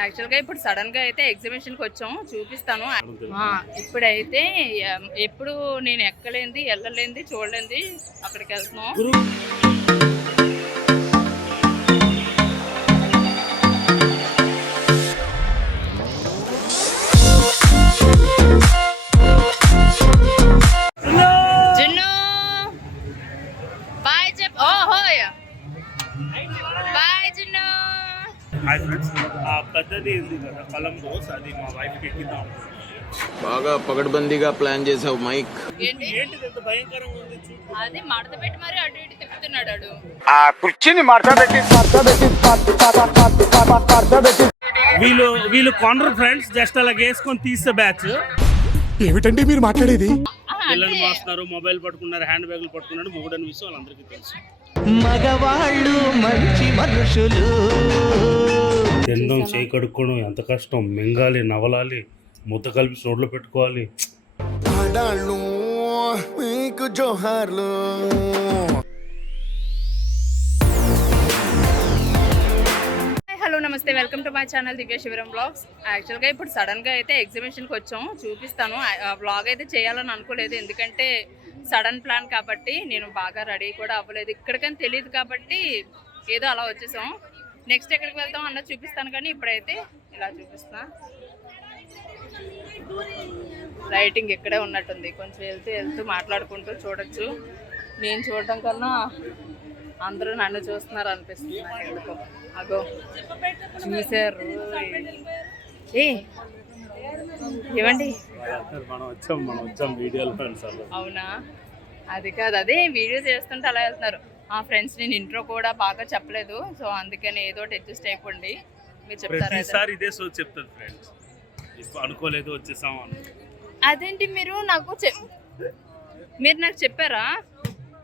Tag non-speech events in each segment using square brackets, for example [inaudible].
యాక్చువల్గా ఇప్పుడు సడన్గా అయితే ఎగ్జిబిషన్కి వచ్చాము చూపిస్తాను. ఇప్పుడైతే ఎప్పుడు నేను ఎక్కలేంది వెళ్ళలేంది చూడలేంది అక్కడికి వెళ్తున్నాం. అది మా వైఫ్కి ఎక్కిద్దాం బాగా పగడ్బందీగా ప్లాన్ చేసావు మైక్. ఏంటి? ఏంటిది ఎంత భయంకరంగా ఉంది? చూడు. అది మడత పెట్టి మరి అటు ఇటు తిప్పుతున్నాడు ఆడు ఆ కుర్చీని మడతబెట్టి వీళ్ళు వీళ్ళు కొండరు ఫ్రెండ్స్ జస్ట్ అలా వేసుకొని తీస్తే బ్యాచ్ ఏమిటండి మీరు మాట్లాడేది? పిల్లలు మోస్తున్నారు మొబైల్ పట్టుకున్నారు హ్యాండ్ బ్యాగులు పట్టుకున్నారు మొగుడని విషయం వాళ్ళందరికీ తెలుసు. మగవాళ్ళు మంచి మనుషులు. తినడం చేయి కడుక్కోవడం ఎంత కష్టం? మింగాలి నవలాలి ముద్ద కలిపి చోట్ల పెట్టుకోవాలి. మీకు జోహార్లు. హాయ్, హలో నమస్తే. Welcome to my channel Divya Sivaram vlogs. యాక్చువల్గా ఇప్పుడు సడన్గా అయితే ఎగ్జిబిషన్కి వచ్చాము. చూపిస్తాను. బ్లాగ్ అయితే చేయాలని అనుకోలేదు. ఎందుకంటే సడన్ ప్లాన్ కాబట్టి నేను బాగా రెడీ కూడా అవ్వలేదు. ఇక్కడికని తెలియదు కాబట్టి ఏదో అలా వచ్చేసాం నెక్స్ట్ ఎక్కడికి వెళ్తాం అన్నది చూపిస్తాను కానీ ఇప్పుడైతే ఇలా చూపిస్తున్నా. లైటింగ్ ఇక్కడే ఉన్నట్టుంది. కొంచెం వెళ్తూ వెళ్తూ మాట్లాడుకుంటూ చూడొచ్చు. నేను చూడటం కన్నా అందరూ నన్ను చూస్తున్నారు అనిపిస్తుంది నాకు ఎందుకో అగో చూసారు ఏ ఇవ్వండి మనం వచ్చాం మనం వచ్చాం వీడియోలో ఫ్రెండ్స్ అవునా? అది కాదు అదే వీడియో చేస్తుంటే అలా వెళ్తున్నారు. ఆ ఫ్రెండ్స్ నేను ఇంట్రో కూడా బాగా చెప్పలేదు. సో అందుకని ఏదో అడ్జస్ట్ అయిపోండి. మీరు చెప్తారా? ప్రతిసారి ఇదే సో చెప్తారు ఫ్రెండ్స్ అనుకోలేదు వచ్చేసాం అని. అదేంటి మీరు నాకు చెప్ మీరు నాకు చెప్పారా?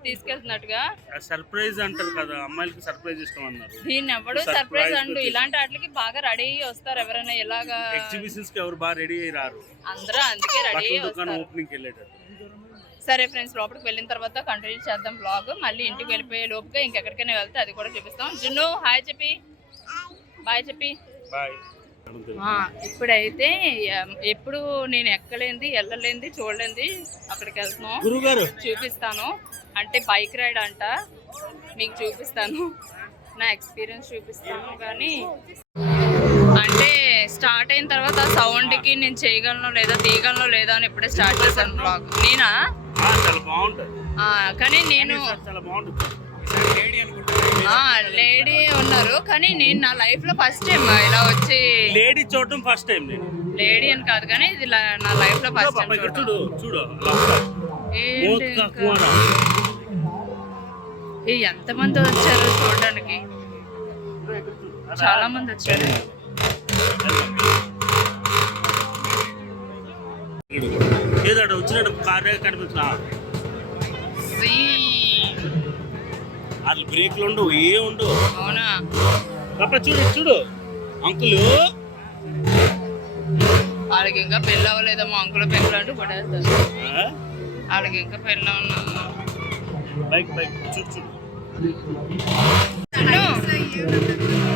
తీసుకెళ్తున్నట్టుగా? సర్ప్రైజ్ అంటారు కదా అమ్మాయిలకి సర్ప్రైజ్ ఇష్టం అన్నారు. దీన్ని ఎవడు Surprise సర్ప్రైజ్ అంటూ వచ్చేసి. ఇలాంటి వాటికి బాగా రెడీ అయ్యి వస్తారు ఎవరైనా ఇలాగా ఎగ్జిబిషన్స్కి ఎవరు బాగా రెడీ అయ్యి రారు. అందరూ అందుకే రెడీ బట్టల అయ్యి దుకాణం వస్తారు. ఓపెనింగ్ వెళ్ళేటట్టు. సరే ఫ్రెండ్స్ లోపలికి వెళ్ళిన తర్వాత కంటిన్యూ చేద్దాం బ్లాగ్ మళ్ళీ ఇంటికి వెళ్ళిపోయే లోపుగా ఇంకెక్కడికైనా వెళ్తే అది కూడా చూపిస్తాం. జున్ను హాయ్ చెప్పి. బాయ్ చెప్పి. బాయ్. ఇప్పుడైతే ఎప్పుడు నేను ఎక్కలేంది వెళ్ళలేంది చూడలేంది అక్కడికి వెళ్తున్నాం. చూపిస్తాను. అంటే బైక్ రైడ్ అంట. మీకు చూపిస్తాను. నా ఎక్స్పీరియన్స్ చూపిస్తాను కానీ. అంటే స్టార్ట్ అయిన తర్వాత సౌండ్కి నేను చేయగలను లేదా తీయగలను లేదా అని ఇప్పుడే స్టార్ట్ చేశాను బ్లాగ్ నేనా? చాలా బాగుంటది. కానీ నేను చాలా బాగుంటుంది. లేడీ ఉన్నారు కానీ నేను నా లైఫ్లో ఫస్ట్ టైం ఇలా వచ్చి లేడీ చూడటం ఫస్ట్ టైం నేను. లేడీ అని కాదు కానీ ఇది నా లైఫ్లో ఫస్ట్ టైం చూడు చూడు అలా ఉంటారు. మోత్కా కుమారా. ఎంత మంది వచ్చారు చూడడానికి? చాలా మంది వచ్చారు. ఏదో అక్కడ వచ్చినట్టు కారే సీ. అసలు బ్రేక్లు ఉండవు ఏ ఉండవు అవునా? పాప చూడు చూడు. అంకులు. వాళ్ళకి ఇంకా పెళ్ళి అవ్వలేదమ్మా అంకుల పెళ్ళి అంటూ పడేస్తారు? వాళ్ళకి ఇంకా పెళ్ళి ఉన్నా బైక్ బైక్ చూడు చూడు.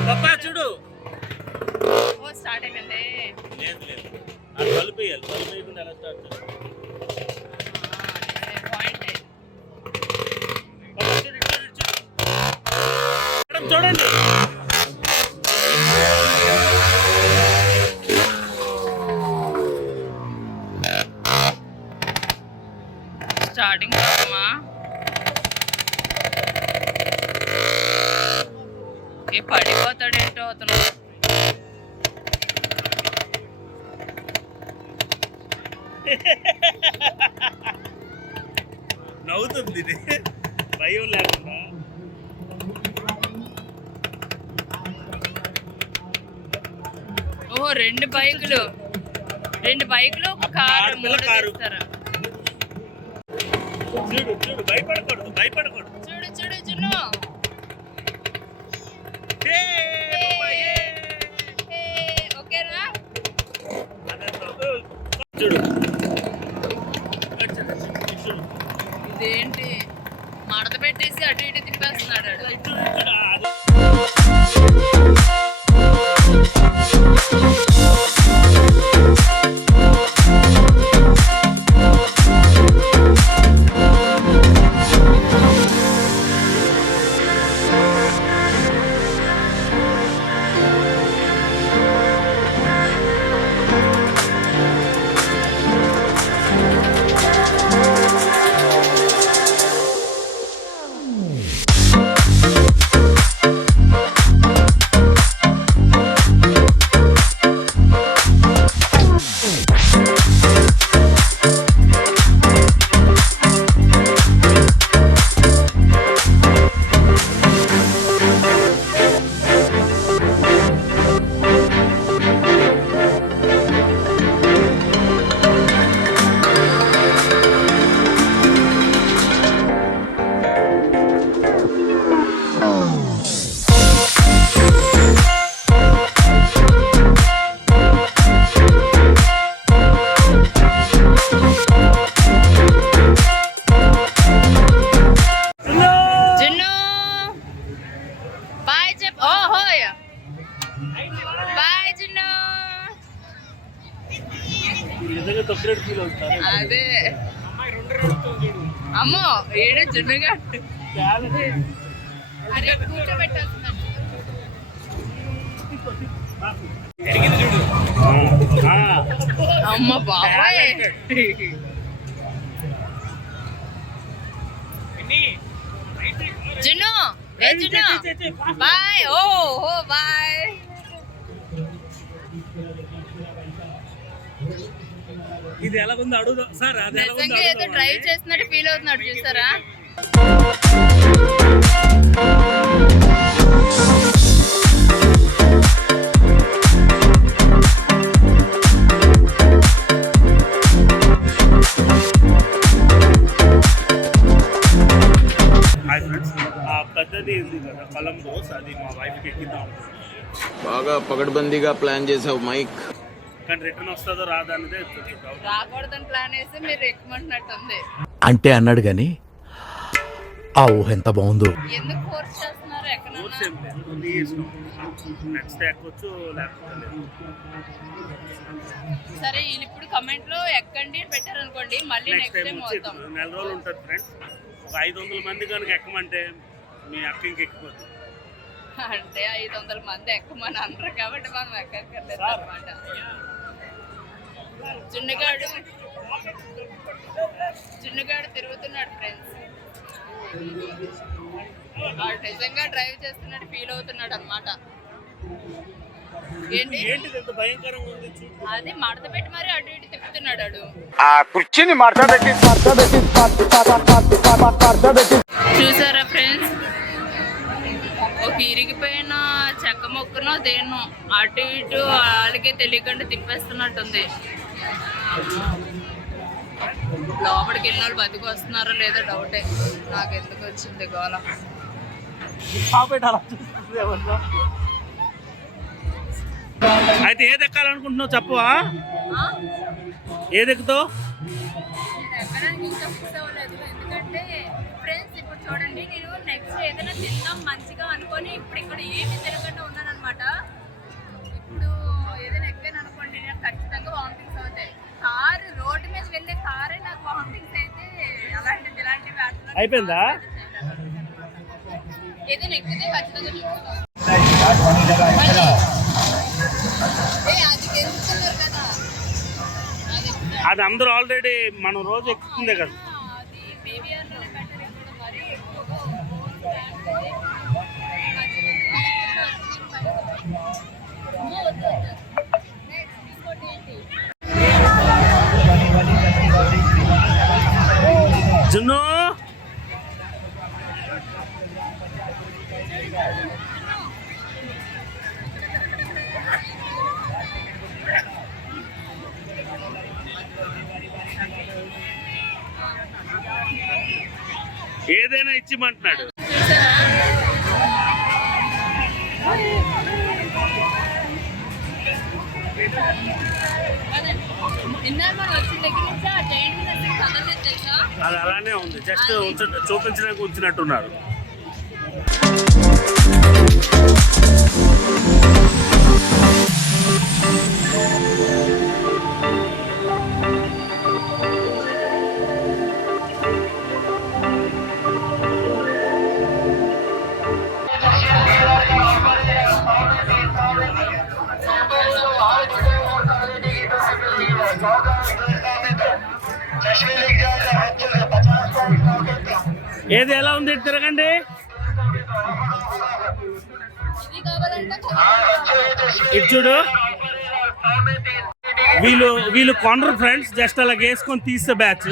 పాప చూడు. ఓ స్టార్ట్ అయిపోయింది. లేదు లేదు. అది తలుపు వేయాలి. తలుపు వేయకుండా ఎలా స్టార్ట్ చేయాలి పాయింట్ పాప చూడు చూడు చూడు మేడం చూడండి స్టార్టింగ్ కోసమా ఏ పడిపోతాడేంటో అతను. నవ్వుతుంది ఇది. భయం లేకుండా. ఓహో రెండు బైకులు. రెండు బైకులు ఒక కారు మూడు. తీస్తారా? చూడు చూడు భయపడకూడదు భయపడకూడదు. చూడు చూడు జున్ను. ఇదేంటి మడత పెట్టేసి అటు ఇటు తిప్పేస్తున్నాడు. అదే. అమ్మ బాబాయ్. జున్ను ఏ జున్ను. బాయ్. ఓ ఓ బాయ్. ఇది ఎలాగుందో అడుగుదాం. సార్ అది ఎలాగుందో డ్రైవ్ చేస్తున్నట్టు ఫీల్ అవుతున్నాడు చూసారా? పెద్దది ఉంది కదా కొలంబోస్ అది మా వైఫ్కి ఎక్కిద్దాం బాగా పగడ్బందీగా ప్లాన్ చేసావు మైక్ కానీ రిటర్న్ వస్తుందో రాదా అనేది రాకూడదని ప్లాన్ వేసి మీరు ఎక్కుమంటున్నట్టుంది. అంటే అన్నాడు గాని ఆ ఊహ ఎంత బాగుందో. సరే ఇప్పుడు కమెంట్లో ఎక్కండి పెట్టారు అనుకోండి మళ్ళీ నెక్స్ట్ టైం వద్దాం. నెల రోజులు ఉంటుంది ఫ్రెండ్స్ ఒక ఐదు వందల మంది కనుక ఎక్కమంటే మీ అక్క ఇంక ఎక్కిపోతుంది అంటే ఐదు వందల మంది ఎక్కమని అంటారు కాబట్టి మనం ఎక్కక్కర్లేదు అనమాట జున్నుగాడు జున్నుగాడు తిరుగుతున్నాడు ఫ్రెండ్స్ వాడు నిజంగా డ్రైవ్ చేస్తున్నట్టు ఫీల్ అవుతున్నాడు అనమాట అది మడత పెట్టి మరి అటు ఇటు తిప్పుతున్నాడు ఆ కుర్చీని చూసారా ఫ్రెండ్స్? ఒక ఇరిగిపోయిన చెక్క మొక్కనో దేన్నో అటు ఇటు వాళ్ళకే తెలియకుండా తిప్పేస్తున్నట్టుంది. లోపలికి వెళ్ళిన వాళ్ళు బతికి వస్తున్నారో లేదో డౌటే నాకు ఎందుకు వచ్చింది గోల? అయితే ఏది ఎక్కాలనుకుంటున్నావు చెప్పవా ఏది ఎక్కుతావు? ఎందుకంటే ఫ్రెండ్స్ ఇప్పుడు చూడండి నేను నెక్స్ట్ ఏదైనా తిందాం మంచిగా అనుకొని ఇప్పుడు ఇక్కడ ఏమి తినకుండా ఉన్నానన్నమాట. ఇప్పుడు ఏదైనా ఎక్కాను అనుకోండి నేను ఖచ్చితంగా వామిటింగ్స్ అవుతాయి. కారు రోడ్డు మీద వెళ్ళే కారే నాకు వామిటింగ్స్ అయితే ఇలాంటివి అయిపోయిందా? ఏదైనా ఎక్కితే ఖచ్చితంగా అది అందరూ ఆల్రెడీ మనం రోజు ఎక్కుతుందే కదా. జున్ను ఏదైనా ఇచ్చిమంటున్నాడు. అది అలానే ఉంది. జస్ట్ ఉంచ చూపించడానికి ఉంచినట్టున్నారు. ఏది ఎలా ఉంది? తిరగండి. ఇటు చూడు. వీళ్ళు వీళ్ళు కొండరు ఫ్రెండ్స్ జస్ట్ అలా వేసుకొని తీస్తే బ్యాచ్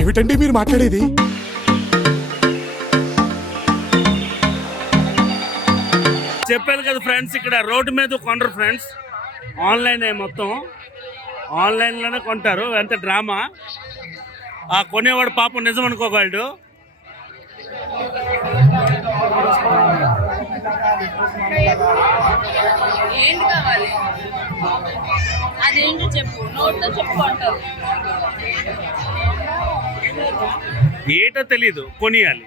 ఏమిటండి మీరు మాట్లాడేది? చెప్పాను కదా ఫ్రెండ్స్ ఇక్కడ రోడ్డు మీద కొండరు ఫ్రెండ్స్ ఆన్లైన్ మొత్తం. ఆన్లైన్లోనే కొంటారు ఎంత డ్రామా. ఆ కొనేవాడు పాపం నిజం అనుకోగలడు. ఏంటి కావాలి? అదేంటి చెప్పు నోట్తో చెప్పు అంటారు. ఏటో తెలీదు కొనియాలి.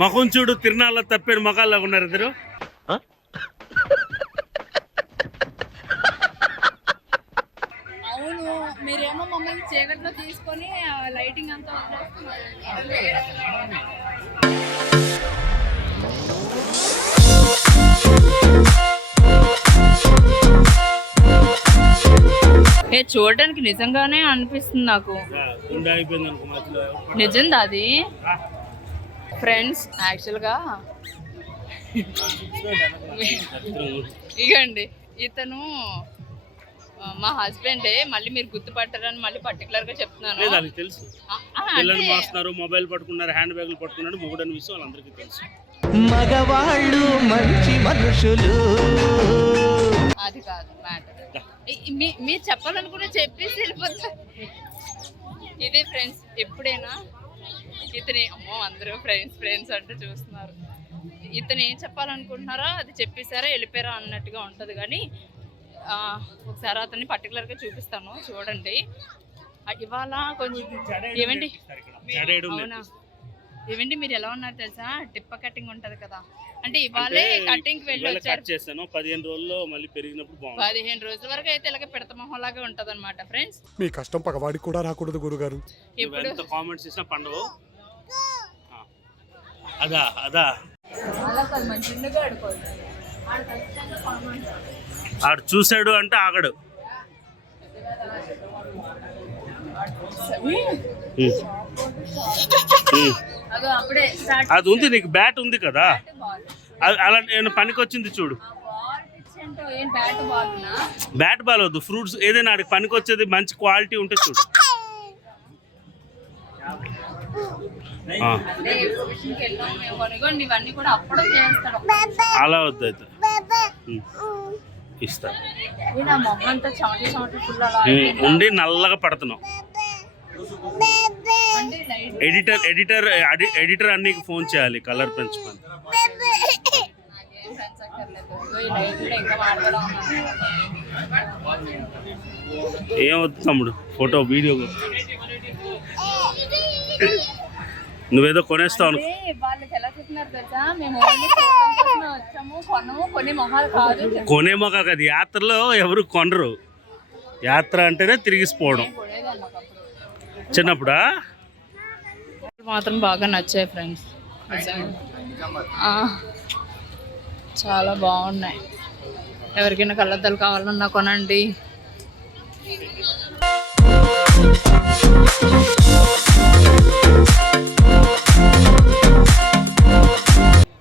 మగం చూడు తిరునాళ్ళ తప్పిన మగాల్లో ఉన్నారు ఇద్దరు అవును మీరేమో మమ్మల్ని చీకట్లో తీసుకొని లైటింగ్ అంతా ఏ చూడడానికి నిజంగానే అనిపిస్తుంది నాకు. నిజందా అది? ఫ్రెండ్స్ యాక్చువల్గా ఇగండి ఇతను మా హస్బెండే మళ్ళీ మీరు గుర్తుపట్టారని మళ్ళీ పర్టికులర్గా చెప్తున్నాను. లేదు వాళ్ళకి తెలుసు. పిల్లలు మోస్తున్నారు మొబైల్ పట్టుకున్నారు హ్యాండ్ బ్యాగులు పట్టుకున్నాడు మొగుడని విషయం వాళ్ళందరికీ తెలుసు. మగవాళ్ళు మంచి మనుషులు. అది కాదు మ్యాటర్ మీరు చెప్పాలనుకున్న చెప్పేసి వెళ్ళిపోతారు ఇదే ఫ్రెండ్స్ ఎప్పుడైనా ఇతని అమ్మో అందరూ ఫ్రెండ్స్ ఫ్రెండ్స్ అంటూ చూస్తున్నారు. ఇతను ఏం చెప్పాలనుకుంటున్నారో అది చెప్పేశారా వెళ్ళిపోయారా అన్నట్టుగా ఉంటుంది. కానీ ఒకసారి అతన్ని పర్టికులర్గా చూపిస్తాను చూడండి. ఇవాళ కొంచెం ఏమండి? జడేయడం అవునా? ఏమండి మీరు ఎలా ఉన్నారు తెలుసా? టిప్ప కటింగ్ ఉంటది కదా. అంటే ఇవాళే కటింగ్ వెళ్ళి కట్ చేశాను. పదిహేను రోజుల్లో మళ్ళీ పెరిగినప్పుడు బాగుంది పదిహేను రోజుల వరకు అయితే ఇలాగ పిడత మొహంలాగా ఉంటది అనమాట ఫ్రెండ్స్ మీ కష్టం పగవాడికి కూడా రాకూడదు గురుగారు. ఇప్పుడు కామెంట్స్ ఇచ్చినా పండవు. ఆ. అదా అదా. అలా చిన్నగా ఆడుకోవాలి. ఆడు చూశాడు అంటే ఆగడు. అది ఉంది నీకు బ్యాట్ ఉంది కదా. అలా నేను పనికి వచ్చింది చూడు బ్యాట్ బాల్ వద్దు ఫ్రూట్స్ ఏదైనా ఆడికి పనికి వచ్చేది మంచి క్వాలిటీ ఉంటే చూడు. అలా వద్దు అయితే. ఉమ్. ఇస్తా నేను ఆ మొహం అంతా చమటి చమటి ఫుల్ అలా ఉమ్, ఉండి నల్లగా పడుతున్నావు. ఎడిటర్ ఎడిటర్ ఎడిటర్ అన్నికి ఫోన్ చేయాలి కలర్ పెంచుకొని. నాకేం పెంచక్కర్లేదు ఇదిగో ఈ లైట్లు ఇంకా వాడగలం ఏం వద్దు తమ్ముడు ఫోటో వీడియో [laughs] [laughs] నువ్వేదో కొనేస్తావు కొన్ని మొహాలు కాదు యాత్రలో ఎవరు కొనరు. యాత్ర అంటేనే తిరిగిసిపోవడం. చిన్నప్పుడా? మాత్రం బాగా నచ్చాయి ఫ్రెండ్స్. చాలా బాగున్నాయి. ఎవరికైనా కళ్ళద్దాలు కావాలన్నా కొనండి.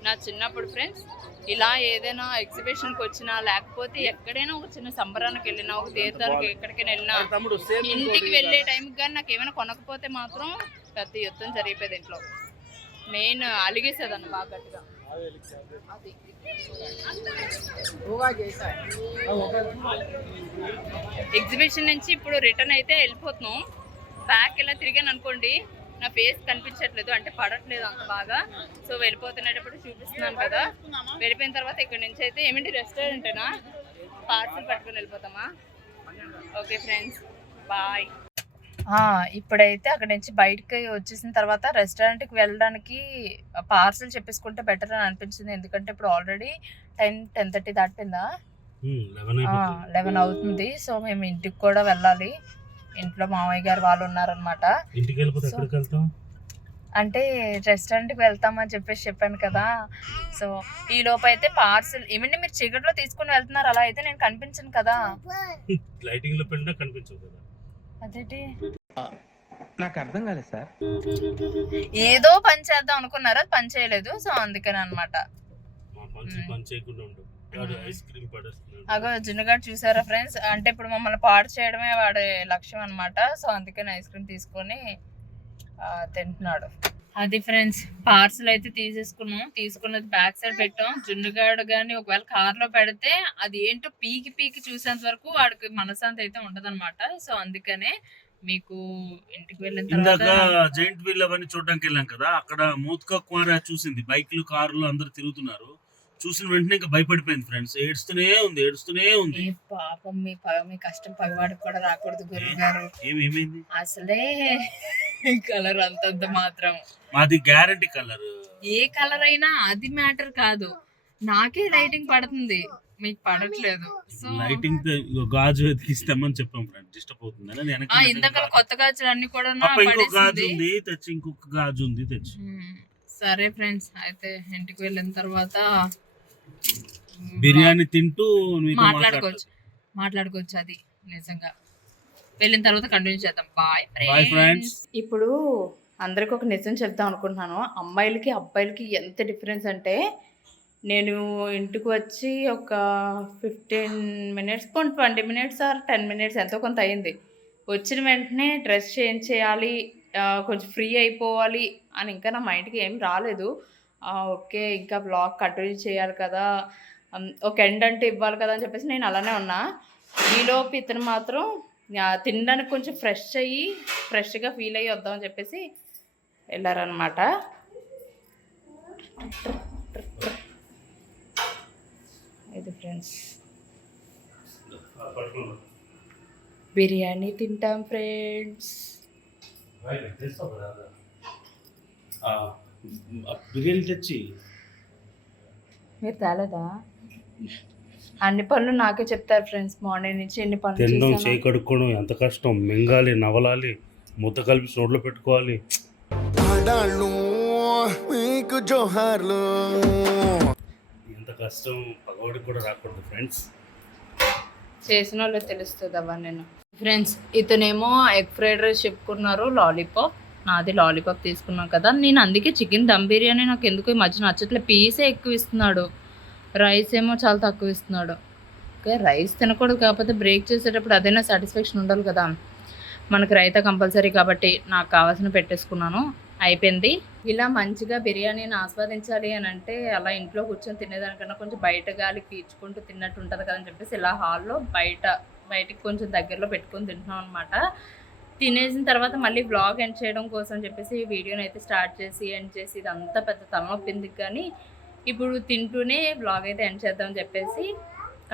నా చిన్నప్పుడు ఫ్రెండ్స్ ఇలా ఏదైనా ఎగ్జిబిషన్కి వచ్చినా లేకపోతే ఎక్కడైనా ఒక చిన్న సంబరానికి వెళ్ళినా ఒక తీర్థానికి ఎక్కడికైనా వెళ్ళినా ఇంటికి వెళ్ళే టైంకి కానీ నాకు ఏమైనా కొనకపోతే మాత్రం పెద్ద యుద్ధం జరిగిపోయేది ఇంట్లో. మెయిన్ అలిగేసేదాన్ని బాగా గట్టిగా. అది. ఎగ్జిబిషన్ నుంచి ఇప్పుడు రిటర్న్ అయితే వెళ్ళిపోతున్నాం. బ్యాక్ ఇలా తిరిగాను అనుకోండి నా ఫేస్ కనిపించట్లేదు. అంటే పడట్లేదు అంత బాగా. సో వెళ్ళిపోతున్నప్పుడు చూపిస్తున్నాను కదా. వెళ్ళిపోయిన తర్వాత ఇక్కడ నుంచి అయితే ఏమిటి రెస్టారెంటేనా పార్సల్ పట్టుకొని వెళ్ళిపోతామా? ఓకే ఫ్రెండ్స్ బాయ్ ఇప్పుడైతే అక్కడ నుంచి బయటకి వచ్చేసిన తర్వాత రెస్టారెంట్కి వెళ్ళడానికి పార్సల్ చెప్పేసుకుంటే బెటర్ అని అనిపించింది. ఎందుకంటే ఇప్పుడు ఆల్రెడీ టైం టెన్ థర్టీ దాటిందా? లెవెన్ అవుతుంది. సో మేము ఇంటికి కూడా వెళ్ళాలి. ఇంట్లో మామయ్య గారు వాళ్ళు ఉన్నారనమాట ఇంటికి వెళ్ళిపోతే సో- ఎక్కడికి వెళ్తాం అంటే రెస్టారెంట్కి వెళ్తామని చెప్పేసి చెప్పాను కదా. సో ఈ లోపు అయితే పార్సల్ ఏమంటే మీరు చీకట్లో తీసుకుని వెళ్తున్నారు అలా అయితే నేను కనిపించను కదా. [laughs] లైటింగ్లో కనిపించవు కదా. అదేంటి? నాకు అర్థం కాలేదు సార్. ఏదో పని చేద్దాం అనుకున్నారు అది పని చేయలేదు సో అందుకని అనమాట అగో జున్నుగాడు చూసారా ఫ్రెండ్స్? అంటే ఇప్పుడు మమ్మల్ని పాడు చేయడమే వాడి లక్ష్యం అన్నమాట. సో అందుకని ఐస్ క్రీమ్ తీసుకొని తింటున్నాడు. అది ఫ్రెండ్స్ పార్సల్ అయితే తీసేసుకున్నాం. తీసుకున్నది బ్యాక్ సైడ్ పెట్టాం. జున్నుగాడు కానీ ఒకవేళ కార్లో పెడితే అది ఏంటో పీకి పీకి చూసేంత వరకు వాడికి మనశాంతి అయితే ఉండదన్నమాట. సో అందుకనే మీకు ఇంటికి వెళ్ళిన ఇందాక తర్వాత జైంట్ వీల్ అవన్నీ చూడడానికి వెళ్ళాం కదా. అక్కడ మూత్క కుమార చూసింది. బైక్లు కార్లు అందరు తిరుగుతున్నారు. చూసిన వెంటనే ఇంకా భయపడిపోయింది ఫ్రెండ్స్ ఏడుస్తూనే ఉంది ఏడుస్తూనే ఉంది. పాపం మీ మీ కష్టం పగవాడికి కూడా రాకూడదు గురువు గారు. ఏమి ఏమైంది? అసలే కలర్ అంతంత మాత్రం. మాది గ్యారంటీ కలర్ ఏ కలర్ అయినా అది మ్యాటర్ కాదు. నాకే లైటింగ్ పడుతుంది. మీకు పడట్లేదు. సో లైటింగ్ గాజు వెతికిస్తామని చెప్పాం ఫ్రెండ్ డిస్టర్బ్ అవుతుంది అని వెనక ఆ ఇందాక కొత్త గాజులు అన్ని కూడా గాజు ఉంది తెచ్చి ఇంకొక గాజు ఉంది తెచ్చి. సరే ఫ్రెండ్స్ అయితే ఇంటికి వెళ్ళిన తర్వాత బిర్యానీ తింటూ మాట్లాడుకోవచ్చు. మాట్లాడుకోవచ్చు అది నిజంగా. వెళ్ళిన తర్వాత కంటిన్యూ చేద్దాం. Bye Bye, friends. ఇప్పుడు అందరికి ఒక నిజం చెప్దాం అనుకుంటున్నాను. అమ్మాయిలకి అబ్బాయిలకి ఎంత డిఫరెన్స్ అంటే నేను ఇంటికి వచ్చి ఒక ఫిఫ్టీన్ మినిట్స్ కొన్ని twenty minutes or ten minutes ఎంతో కొంత అయింది. వచ్చిన వెంటనే డ్రెస్ చేంజ్ చేయాలి కొంచెం ఫ్రీ అయిపోవాలి అని ఇంకా నా మైండ్కి ఏం రాలేదు. ఓకే ఇంకా బ్లాగ్ కంటిన్యూ చేయాలి కదా. ఒక ఎండ్ అంటే ఇవ్వాలి కదా అని చెప్పేసి నేను అలానే ఉన్నా. ఈలోపు ఇతను మాత్రం తినడానికి కొంచెం ఫ్రెష్ అయ్యి ఫ్రెష్గా ఫీల్ అయ్యి వద్దామని చెప్పేసి వెళ్ళారనమాట ఇది ఫ్రెండ్స్ బిర్యానీ తింటాం ఫ్రెండ్స్ బిర్యానీ తెచ్చి మీరు తేలేదా? అన్ని పనులు నాకే చెప్తారు ఫ్రెండ్స్ మార్నింగ్ నుంచి ఎన్ని పనులు తినడం. చేయి కడుక్కోవడం ఎంత కష్టం? మింగాలి నవలాలి ముద్ద కలిపి నోట్లో పెట్టుకోవాలి. మీకు జోహార్లు. ఎంత కష్టం? పగవాడికి కూడా రాకూడదు ఫ్రెండ్స్. చేసిన వాళ్ళు తెలుస్తుంది అవ్వ నేను ఫ్రెండ్స్ ఇతనేమో ఎగ్ ఫ్రైడ్ రైస్ చెప్పుకున్నారు లాలీపాప్. నాది లాలీపాప్ తీసుకున్నాను కదా. నేను అందుకే చికెన్ దమ్ బిర్యానీ నాకు ఎందుకు ఈ మధ్య నచ్చట్లే. పీసే ఎక్కువ ఇస్తున్నాడు రైస్ ఏమో చాలా తక్కువ ఇస్తున్నాడు ఓకే రైస్ తినకూడదు కాకపోతే బ్రేక్ చేసేటప్పుడు అదైనా సాటిస్ఫాక్షన్ ఉండాలి కదా. మనకు రైతా కంపల్సరీ కాబట్టి నాకు కావాల్సిన పెట్టేసుకున్నాను. అయిపోయింది. ఇలా మంచిగా బిర్యానీని ఆస్వాదించాలి అని అంటే అలా ఇంట్లో కూర్చొని తినేదానికన్నా కొంచెం బయట గాలి పీల్చుకుంటూ తిన్నట్టు ఉంటుంది కదని చెప్పేసి ఇలా హాల్లో బయట బయటికి కొంచెం దగ్గరలో పెట్టుకొని తింటున్నాం అనమాట తినేసిన తర్వాత మళ్ళీ బ్లాగ్ ఎండ్ చేయడం కోసం చెప్పేసి ఈ వీడియోని అయితే స్టార్ట్ చేసి ఎండ్ చేసి ఇదంతా పెద్ద తలనొప్పింది. కానీ ఇప్పుడు తింటూనే బ్లాగ్ అయితే ఎండ్ చేద్దామని చెప్పేసి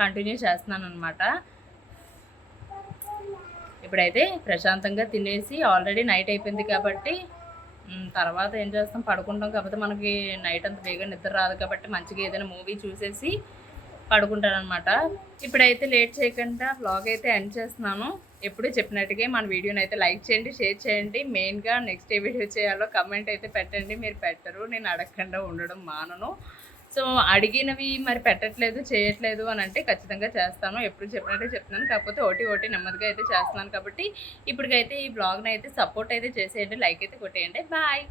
కంటిన్యూ చేస్తున్నాను అనమాట ఇప్పుడైతే ప్రశాంతంగా తినేసి ఆల్రెడీ నైట్ అయిపోయింది కాబట్టి తర్వాత ఏం చేస్తాం? పడుకుంటాం. కాకపోతే మనకి నైట్ అంత వేగంగా నిద్ర రాదు కాబట్టి మంచిగా ఏదైనా మూవీ చూసేసి పడుకుంటాను అనమాట ఇప్పుడైతే లేట్ చేయకుండా బ్లాగ్ అయితే ఎండ్ చేస్తున్నాను. ఎప్పుడూ చెప్పినట్టుగా మన వీడియోని అయితే లైక్ చేయండి షేర్ చేయండి. మెయిన్గా నెక్స్ట్ ఏ వీడియో చేయాలో కమెంట్ అయితే పెట్టండి. మీరు పెట్టరు నేను అడగకుండా ఉండడం మానను. సో అడిగినవి మరి పెట్టట్లేదు చేయట్లేదు అని అంటే ఖచ్చితంగా చేస్తాను. ఎప్పుడు చెప్పినట్టే చెప్తున్నాను. కాకపోతే ఒకటి ఒకటి నెమ్మదిగా అయితే చేస్తున్నాను కాబట్టి ఇప్పటికైతే ఈ బ్లాగ్ని అయితే సపోర్ట్ అయితే చేసేయండి లైక్ అయితే కొట్టేయండి. బాయ్